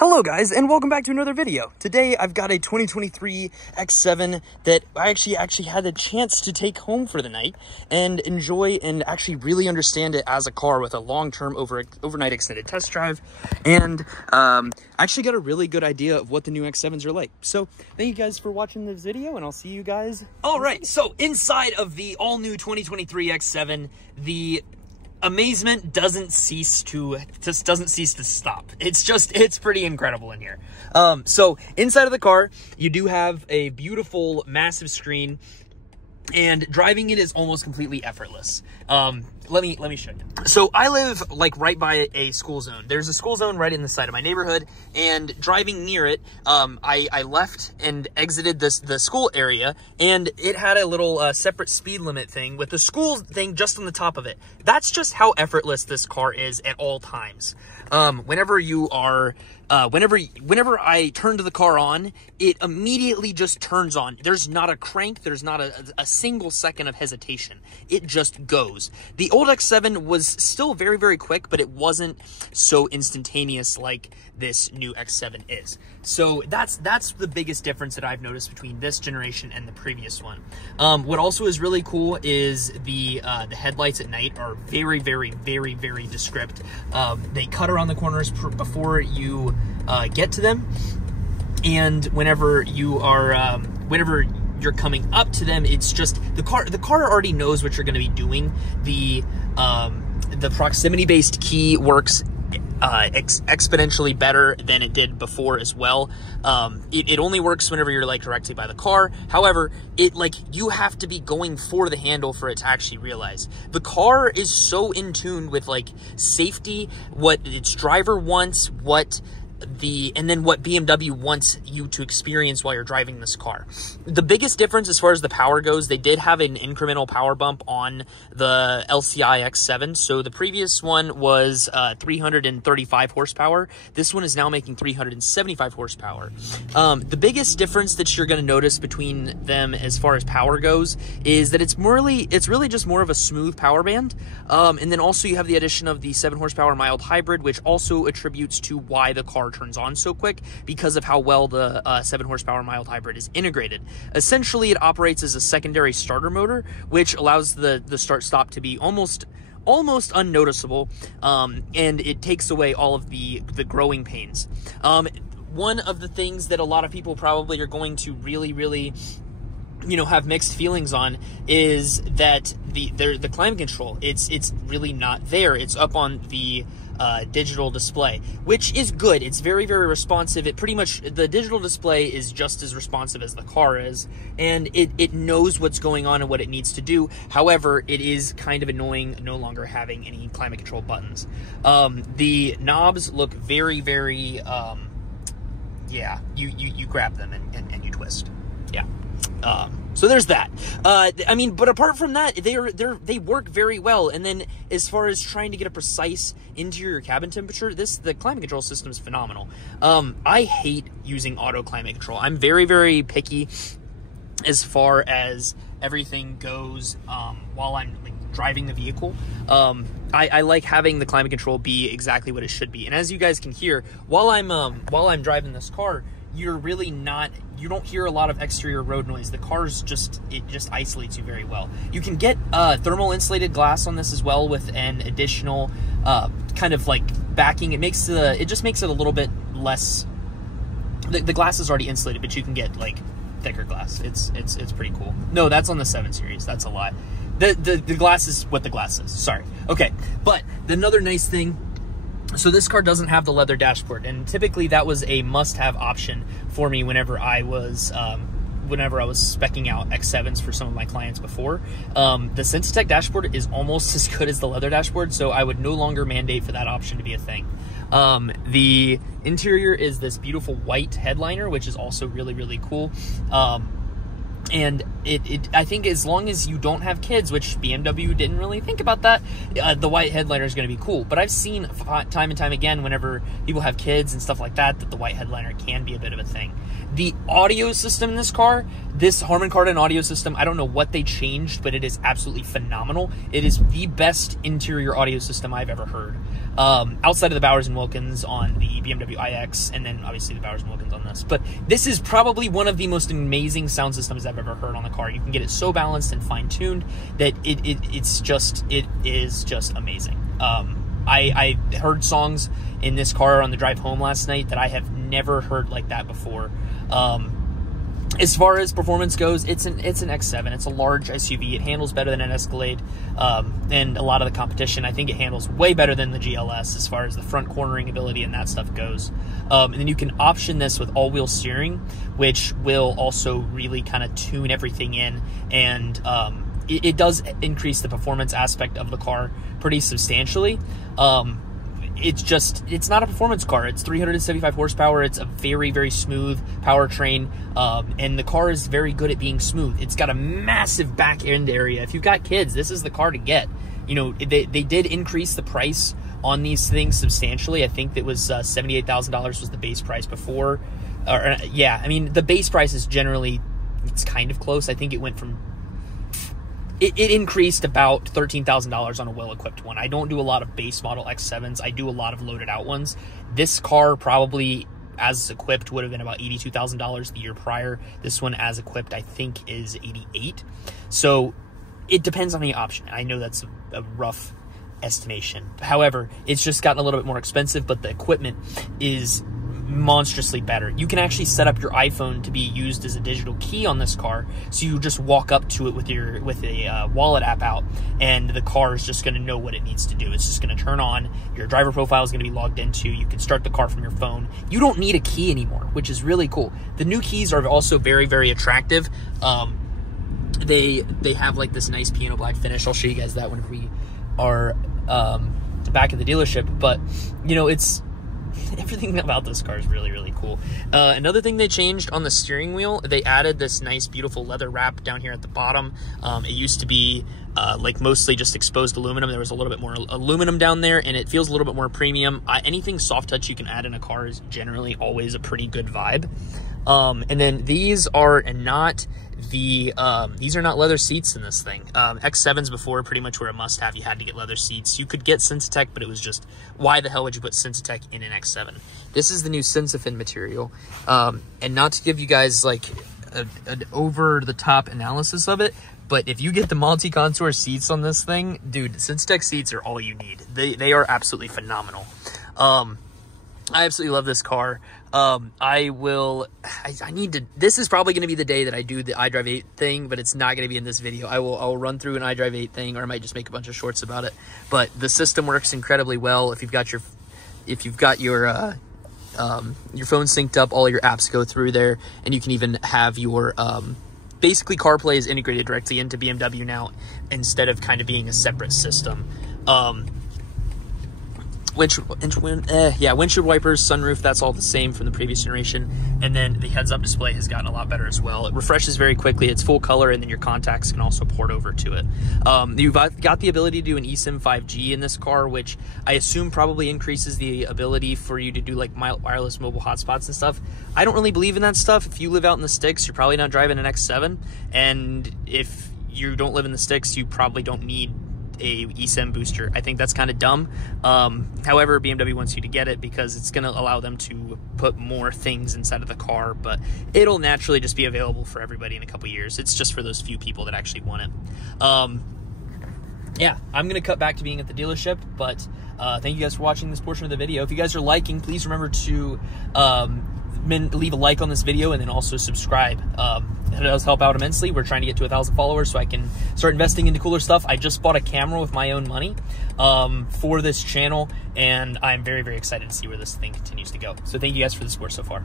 Hello guys, and welcome back to another video. Today I've got a 2023 X7 that I actually had a chance to take home for the night and enjoy and actually really understand it as a car with a long-term overnight extended test drive, and actually got a really good idea of what the new X7s are like. So thank you guys for watching this video, and I'll see you guys. All right, so inside of the all-new 2023 X7, the amazement doesn't cease to stop. It's pretty incredible in here. So inside of the car, you do have a beautiful massive screen, and driving it is almost completely effortless. Let me show you. So I live like right by a school zone. There's a school zone right in the side of my neighborhood, and driving near it, I left and exited the school area, and it had a little separate speed limit thing with the school thing just on the top of it. That's just how effortless this car is at all times. Whenever I turned the car on, it immediately just turns on. There's not a crank. There's not a single second of hesitation. It just goes. The old X7 was still very, very quick, but it wasn't so instantaneous like this new X7 is. So that's the biggest difference that I've noticed between this generation and the previous one. What also is really cool is the headlights at night are very, very, very, very descript. They cut around the corners before you get to them, and whenever you're coming up to them, it's just the car already knows what you're going to be doing. The proximity based key works exponentially better than it did before as well. It only works whenever you're like directly by the car. However, you have to be going for the handle for it to actually realize. The car is so in tune with like safety, what its driver wants, and then what BMW wants you to experience while you're driving this car. The biggest difference as far as the power goes, they did have an incremental power bump on the LCI X7. So the previous one was 335 horsepower. This one is now making 375 horsepower. The biggest difference that you're going to notice between them as far as power goes is that it's really just more of a smooth power band. And then also you have the addition of the 7 horsepower mild hybrid, which also attributes to why the car turns on so quick, because of how well the 7 horsepower mild hybrid is integrated. Essentially, it operates as a secondary starter motor, which allows the start-stop to be almost unnoticeable, and it takes away all of the growing pains. One of the things that a lot of people probably are going to really have mixed feelings on is that the climate control, it's really not there. It's up on the digital display, which is good. It's very, very responsive. The digital display is just as responsive as the car is, and it knows what's going on and what it needs to do. However, it is kind of annoying no longer having any climate control buttons. The knobs look very, very, yeah, you grab them and you twist. Yeah. So there's that. I mean, but apart from that, they work very well. And then as far as trying to get a precise interior cabin temperature, the climate control system is phenomenal. I hate using auto climate control. I'm very, very picky as far as everything goes while I'm driving the vehicle. I like having the climate control be exactly what it should be. And as you guys can hear, while I'm driving this car, you don't hear a lot of exterior road noise. The car's it just isolates you very well. You can get thermal insulated glass on this as well with an additional kind of like backing. It just makes it a little bit less. The glass is already insulated, but you can get like thicker glass. It's pretty cool. No, that's on the 7 Series. That's a lie. The glass is what the glass is. Sorry. Okay, but another nice thing. So this car doesn't have the leather dashboard, and typically that was a must-have option for me whenever I was speccing out X7s for some of my clients before. The Sensitech dashboard is almost as good as the leather dashboard, so I would no longer mandate for that option to be a thing. The interior is this beautiful white headliner, which is also really, really cool. And I think as long as you don't have kids, which BMW didn't really think about that, the white headliner is going to be cool. But I've seen time and time again, whenever people have kids and stuff like that, that the white headliner can be a bit of a thing. The audio system in this car, this Harman Kardon audio system, I don't know what they changed, but it is absolutely phenomenal. It is the best interior audio system I've ever heard. Outside of the Bowers & Wilkins on the BMW iX, and then obviously the Bowers & Wilkins on this. But this is probably one of the most amazing sound systems I've ever heard on the car. You can get it so balanced and fine-tuned that it is just amazing. I heard songs in this car on the drive home last night that I have never heard like that before. As far as performance goes, it's an X7. It's a large SUV. It handles better than an Escalade, and a lot of the competition. I think it handles way better than the GLS as far as the front cornering ability and that stuff goes. And then you can option this with all-wheel steering, which will also really kind of tune everything in, and it does increase the performance aspect of the car pretty substantially. It's not a performance car. It's 375 horsepower. It's a very, very smooth powertrain, and the car is very good at being smooth. It's got a massive back end area. If you've got kids, this is the car to get. You know, they did increase the price on these things substantially. I think it was $78,000 was the base price before. Yeah, I mean, the base price is generally, it's kind of close. I think it went from, it increased about $13,000 on a well-equipped one. I don't do a lot of base model X7s. I do a lot of loaded out ones. This car probably, as equipped, would have been about $82,000 the year prior. This one, as equipped, I think is $88,000. So it depends on the option. I know that's a rough estimation. However, it's just gotten a little bit more expensive, but the equipment is monstrously better. You can actually set up your iPhone to be used as a digital key on this car, so you just walk up to it with a wallet app out, and the car is just going to know what it needs to do. It's just going to turn on. Your driver profile is going to be logged into. You can start the car from your phone. You don't need a key anymore, which is really cool. The new keys are also very, very attractive. They have like this nice piano black finish. I'll show you guys that when we are back at the dealership. But you know, everything about this car is really, really cool. Another thing they changed on the steering wheel, they added this nice, beautiful leather wrap down here at the bottom. It used to be like mostly just exposed aluminum. There was a little bit more aluminum down there, and it feels a little bit more premium. Anything soft touch you can add in a car is generally always a pretty good vibe. And then these are not leather seats in this thing. X7s before pretty much were a must-have. You had to get leather seats. You could get Sensatec, but it was just, why the hell would you put Sensatec in an X7? This is the new Sensafin material. And not to give you guys like an over-the-top analysis of it, but if you get the multi-contour seats on this thing, dude, Sensatec seats are all you need. They are absolutely phenomenal. I absolutely love this car. This is probably going to be the day that I do the iDrive 8 thing, but it's not going to be in this video. I'll run through an iDrive 8 thing, or I might just make a bunch of shorts about it. But the system works incredibly well. If you've got your phone synced up, all your apps go through there, and you can even have your basically CarPlay is integrated directly into BMW now, instead of kind of being a separate system. Windshield wipers, sunroof, that's all the same from the previous generation. And then the heads-up display has gotten a lot better as well. It refreshes very quickly. It's full color, and then your contacts can also port over to it. You've got the ability to do an eSIM 5G in this car, which I assume probably increases the ability for you to do like wireless mobile hotspots and stuff. I don't really believe in that stuff. If you live out in the sticks, you're probably not driving an X7. And if you don't live in the sticks, you probably don't need a eSIM booster. I think that's kind of dumb. However, BMW wants you to get it because it's going to allow them to put more things inside of the car, but it'll naturally just be available for everybody in a couple years. It's just for those few people that actually want it. Yeah, I'm going to cut back to being at the dealership, but thank you guys for watching this portion of the video. If you guys are liking, please remember to leave a like on this video, and then also subscribe. It does help out immensely. We're trying to get to 1,000 followers so I can start investing into cooler stuff. I just bought a camera with my own money for this channel, and I'm very, very excited to see where this thing continues to go. So thank you guys for the support so far.